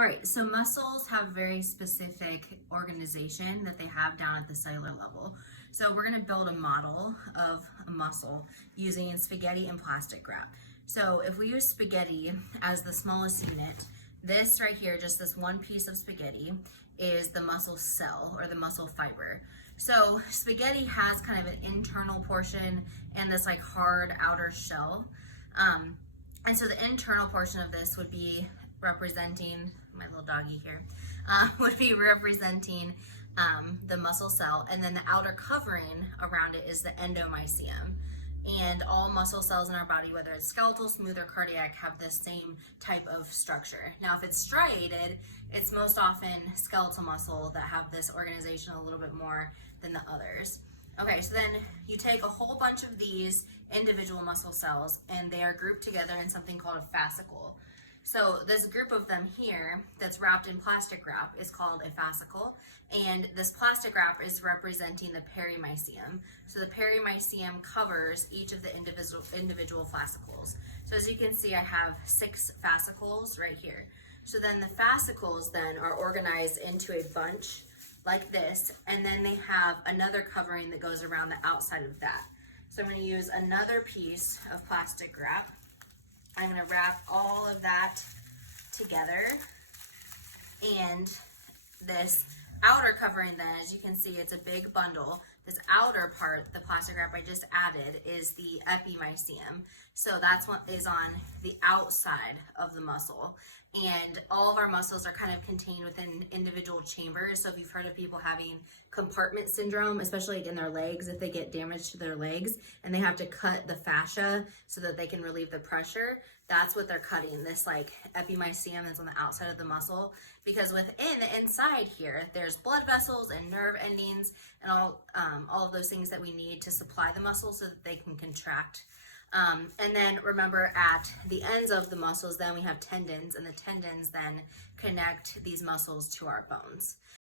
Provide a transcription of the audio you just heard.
All right, so muscles have very specific organization that they have down at the cellular level. So we're gonna build a model of a muscle using spaghetti and plastic wrap. So if we use spaghetti as the smallest unit, this right here, just this one piece of spaghetti, is the muscle cell or the muscle fiber. So spaghetti has kind of an internal portion and this like hard outer shell. And so the internal portion of this would be representing, my little doggy here, would be representing the muscle cell, and then the outer covering around it is the endomysium. And all muscle cells in our body, whether it's skeletal, smooth, or cardiac, have this same type of structure. Now, if it's striated, it's most often skeletal muscle that have this organization a little bit more than the others. Okay, so then you take a whole bunch of these individual muscle cells and they are grouped together in something called a fascicle. So this group of them here that's wrapped in plastic wrap is called a fascicle, and this plastic wrap is representing the perimysium. So the perimysium covers each of the individual fascicles. So as you can see, I have 6 fascicles right here. So then the fascicles then are organized into a bunch like this, and then they have another covering that goes around the outside of that. So I'm going to use another piece of plastic wrap. I'm going to wrap all of that together, and this outer covering then, as you can see, it's a big bundle. This outer part, the plastic wrap I just added, is the epimysium. So that's what is on the outside of the muscle. And all of our muscles are kind of contained within individual chambers. So if you've heard of people having compartment syndrome, especially in their legs, if they get damage to their legs and they have to cut the fascia so that they can relieve the pressure, that's what they're cutting, this like epimysium that's on the outside of the muscle. Because within the inside here, there's blood vessels and nerve endings and all of those things that we need to supply the muscle so that they can contract. And then remember, at the ends of the muscles, then we have tendons, and the tendons then connect these muscles to our bones.